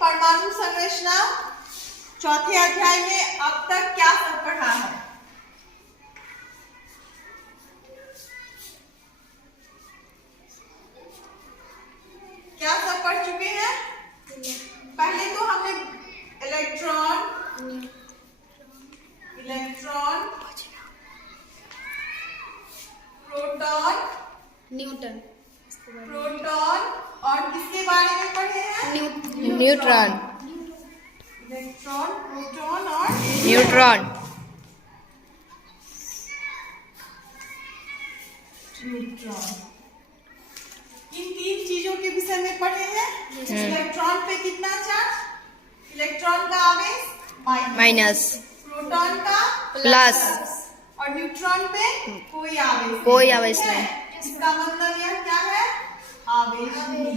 परमाणु संरचना चौथे अध्याय में अब तक क्या सब पढ़ा है? क्या सब पढ़ चुके हैं? पहले तो हमने इलेक्ट्रॉन, प्रोटॉन, प्रोटॉन और किसके बारे में पढ़े हैं? न्यूट्रॉन। इलेक्ट्रॉन, प्रोटॉन और न्यूट्रॉन। इन तीन चीजों के विषय में पढ़े हैं। इलेक्ट्रॉन पे कितना चार्ज? इलेक्ट्रॉन का आवेश माइनस, प्रोटॉन का प्लस और न्यूट्रॉन पे कोई आवेश नहीं। इसका मतलब यह क्या है?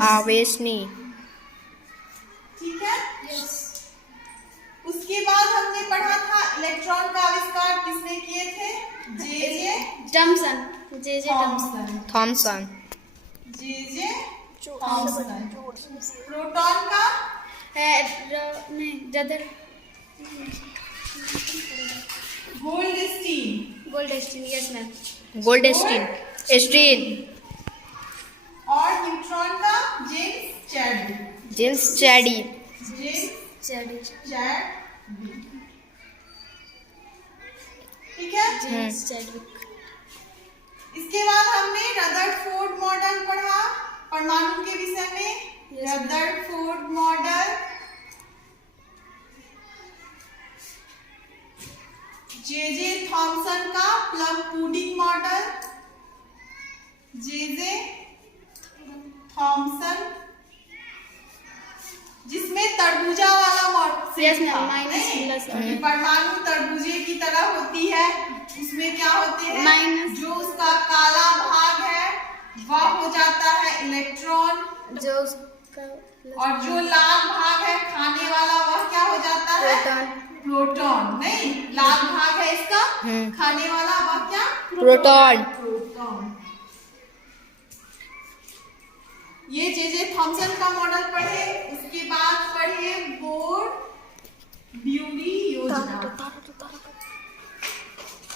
आवेश नहीं। ठीक है। उसके बाद हमने पढ़ा था इलेक्ट्रॉन का आविष्कार किसने किए थे? J Thomson. प्रोटॉन का गोल्डस्टीन। और न्यूट्रॉन का जेम्स चैडी। ठीक है। इसके बाद हमने रदरफोर्ड मॉडल पढ़ा परमाणु के विषय में। रदरफोर्ड मॉडल, जे थॉमसन का plum pudding model, J Thomson जिसमें तरबूजा वाला मॉडल परमाणु तरबूजे की तरह होती है। उसमें क्या होते हैं? जो उसका काला भाग है वह हो जाता है इलेक्ट्रॉन, और जो लाल भाग है खाने वाला वह क्या हो जाता है? प्रोटॉन। नहीं, लाल भाग है इसका खाने वाला वह क्या? प्रोटॉन। ये जे थॉमसन का मॉडल पढ़े। उसके बाद पढ़े बोर-ब्यूरी योजना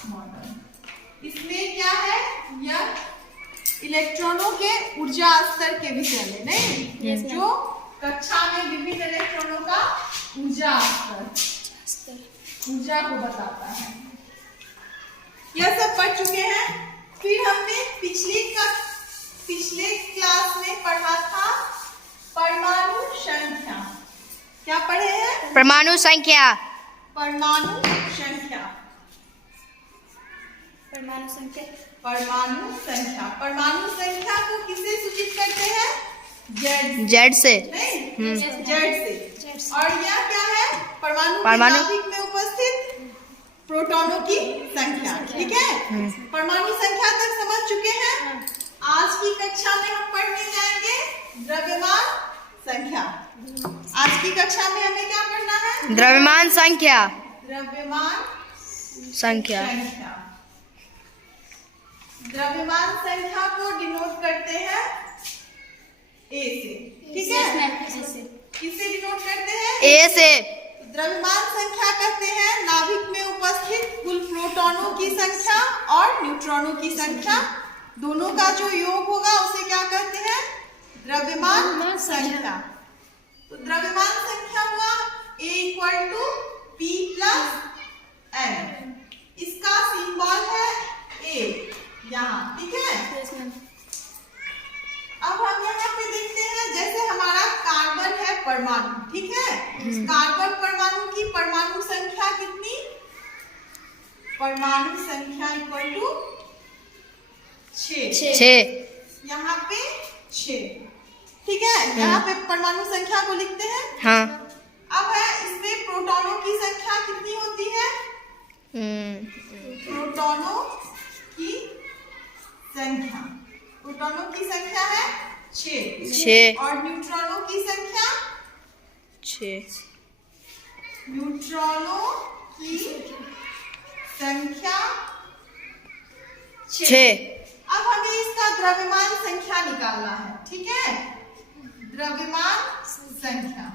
मॉडल। इसमें क्या है? यह इलेक्ट्रॉनों के ऊर्जा स्तर के विषय में, नहीं जो कक्षा में विभिन्न इलेक्ट्रॉनों का ऊर्जा को बताता है। यह सब पढ़ चुके हैं। फिर हमने पिछले क्लास में पढ़ा था परमाणु संख्या। क्या पढ़े हैं? परमाणु संख्या। परमाणु संख्या को किससे सूचित करते हैं? जेड से। जेड से। और यह क्या है? परमाणु नाभिक में उपस्थित प्रोटॉनों की संख्या। ठीक है। परमाणु संख्या तक समझ चुके हैं। आज की कक्षा में हम पढ़ने जाएंगे द्रव्यमान संख्या। आज की कक्षा में हमें क्या पढ़ना है? द्रव्यमान संख्या। द्रव्यमान संख्या को डिनोट करते हैं ए से। ठीक है। किससे डिनोट करते हैं? ए से। द्रव्यमान संख्या कहते हैं नाभिक में उपस्थित कुल प्रोटॉनों की संख्या और न्यूट्रॉनों की संख्या, दोनों का जो योग होगा उसे क्या कहते हैं? द्रव्यमान संख्या। तो द्रव्यमान संख्या हुआ A = P + N। इसका सिंबल है A यहाँ। ठीक है। अब हम यहाँ पे देखते हैं, जैसे हमारा कार्बन है परमाणु। ठीक है। कार्बन परमाणु की परमाणु संख्या कितनी? परमाणु संख्या = 6। यहाँ पे 6। ठीक है। यहाँ पे परमाणु संख्या को लिखते हैं। हाँ। अब है इसमें प्रोटॉनों की संख्या कितनी होती है? प्रोटॉनों की संख्या है 6। और न्यूट्रॉनों की संख्या 6। न्यूट्रॉनों की संख्या 6। अब हमें इसका द्रव्यमान संख्या निकालना है। ठीक है। द्रव्यमान संख्या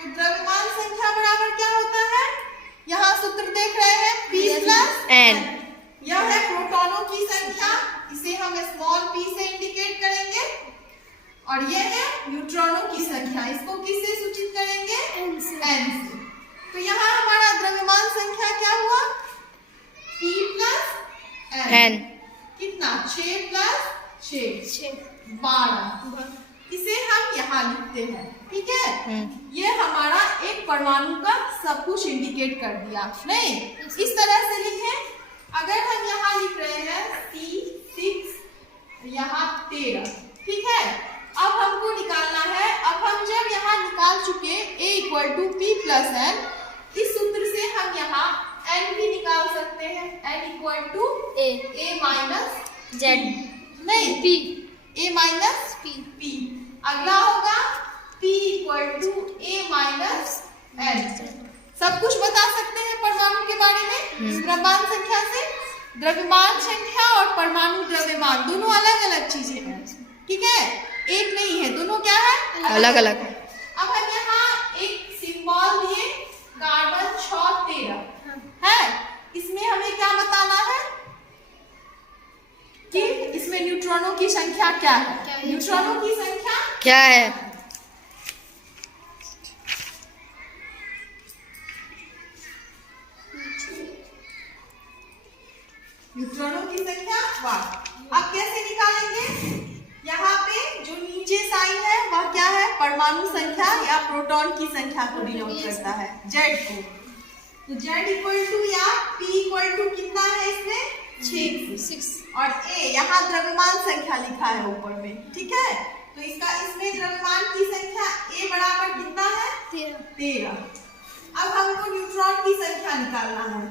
तो द्रव्यमान संख्या बराबर क्या होता है? यहाँ सूत्र देख रहे हैं P प्लस N। यह है प्रोटॉनों की संख्या, इसे हम स्मॉल p से इंडिकेट करेंगे। और यह है न्यूट्रॉनों की संख्या, इसको किससे सूचित करेंगे? n से। तो यहाँ हमारा द्रव्यमान संख्या क्या हुआ? P plus N। कितना? 6 प्लस 6 12। इसे हम यहाँ लिखते हैं, ठीक है। ये हमारा एक परमाणु का सब कुछ इंडिकेट कर दिया। नहीं, इस तरह से लिखें। अगर हम यहाँ लिख रहे हैं C6, यहाँ 13, ठीक है। अब हमको निकालना है, अब हम जब यहाँ निकाल चुके A = P + N, इस सूत्र से हम यहाँ N भी निकाल सकते हैं। N = A - Z, नहीं P, A - P। अगला होगा P = A - N। सब कुछ बता सकते हैं परमाणु के बारे में द्रव्यमान संख्या से। द्रव्यमान संख्या और परमाणु द्रव्यमान दोनों अलग अलग चीजें हैं, ठीक है, एक नहीं है, दोनों क्या है? अलग अलग। अब हम यहाँ एक सिंबल दिए कार्बन 613 है, इसमें हमें क्या बताना है कि इसमें न्यूट्रॉनों की संख्या क्या है? न्यूट्रॉनों की संख्या क्या है? न्यूट्रॉनों की संख्या 1। अब कैसे निकालेंगे? यहाँ पे जो नीचे साइन है वह क्या है? परमाणु संख्या या प्रोटॉन की संख्या को डिनोट करता है, Z को। तो Z = या P = कितना है इसमें? 6। और A यहाँ द्रव्यमान संख्या लिखा है ऊपर में, ठीक है। तो इसमें द्रव्यमान की संख्या A बराबर कितना है? 13। अब हमको न्यूट्रॉन की संख्या निकालना है।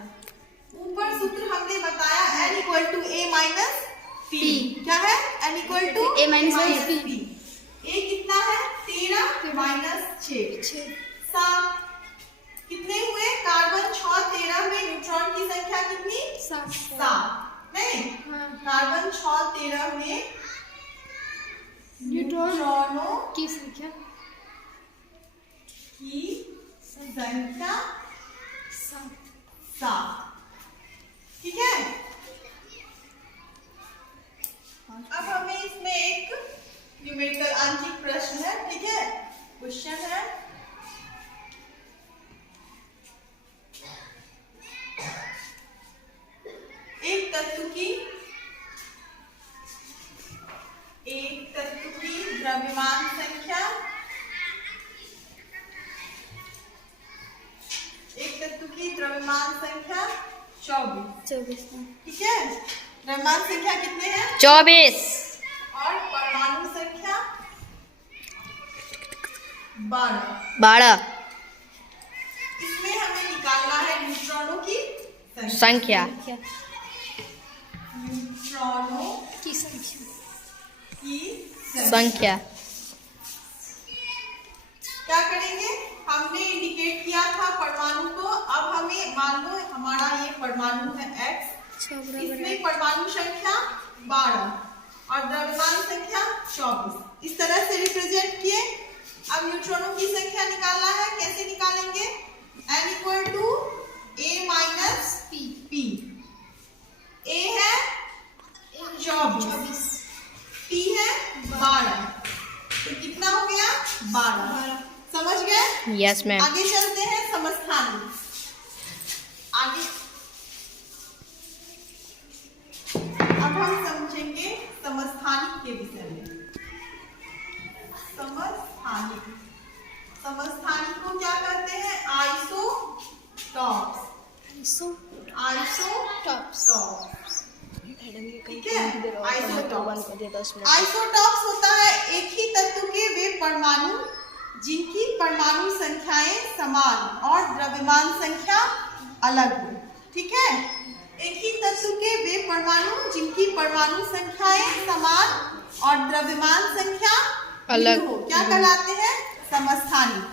ऊपर सूत्र हमने बताया N = A - P। क्या है? N = A - P। A कितना है? 13 - 6 7। कितने हुए? कार्बन 613 में न्यूट्रॉन की संख्या कितनी? 7। नहीं, कार्बन 613 में न्यूट्रॉनों की संख्या की संख्या 7, ठीक है। अब हमें इसमें एक न्यूमेरिकल आंशिक प्रश्न है, ठीक है। क्वेश्चन है, एक तत्व की द्रव्यमान संख्या, एक तत्व की द्रव्यमान संख्या 24, ठीक है। द्रव्यमान संख्या कितने हैं? 24। और परमाणु संख्या 12। इसमें हमें निकालना है न्यूट्रॉनों की संख्या। न्यूट्रॉनों की संख्या की संख्या। क्या करेंगे? हमने इंडिकेट किया था परमाणु को। अब हमें मान लो हमारा ये परमाणु है X, इसमें परमाणु संख्या 12 और द्रव्यमान संख्या 24, इस तरह से रिप्रेजेंट किए। अब न्यूट्रॉनों की संख्या निकालना है, कैसे निकालेंगे? N = A - P। A है 24, P है 12, तो कितना हो गया? 12। समझ गए? Yes ma'am. आगे चलते हैं समस्थानिक। आगे अब हम समझेंगे समस्थानिक के विषय में। समस्थानिक को क्या कहते हैं? आइसोटॉप्स। ठीक है, आइसोटॉप्स होता है एक ही तत्व के वे परमाणु जिनकी परमाणु संख्याएं समान और द्रव्यमान संख्या अलग हो, ठीक है। एक ही तत्व के वे परमाणु जिनकी परमाणु संख्याएं समान और द्रव्यमान संख्या अलग हो, क्या कहलाते हैं? समस्थानिक।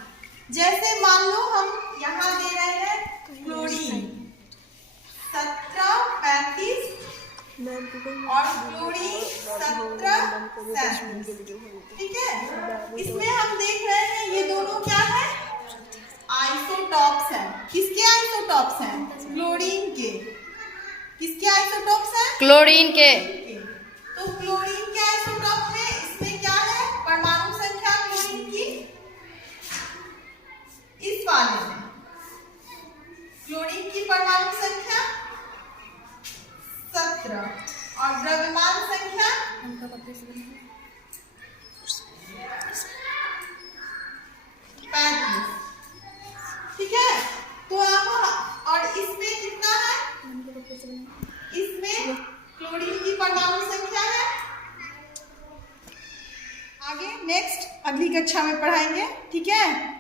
जैसे मान लो हम यहाँ दे रहे हैं क्लोरीन 1735 और क्लोरीन 1737, ठीक है। इसमें हम देख रहे हैं ये दोनों क्या है? आइसोटॉप्स हैं। किसके आइसोटॉप्स हैं? क्लोरीन के। किसके आइसोटॉप्स हैं? क्लोरीन के। तो क्लोरीन के आइसोटॉप है, इसमें क्या है? परमाणु संख्या क्लोरीन की इस वाले में क्लोरीन की परमाणु संख्या 17 और द्रव्यमान संख्या 35। ठीक है, तो आप और इसमें कितना है? इसमें क्लोरीन की परमाणु संख्या है। आगे नेक्स्ट अगली कक्षा में पढ़ाएंगे। ठीक है।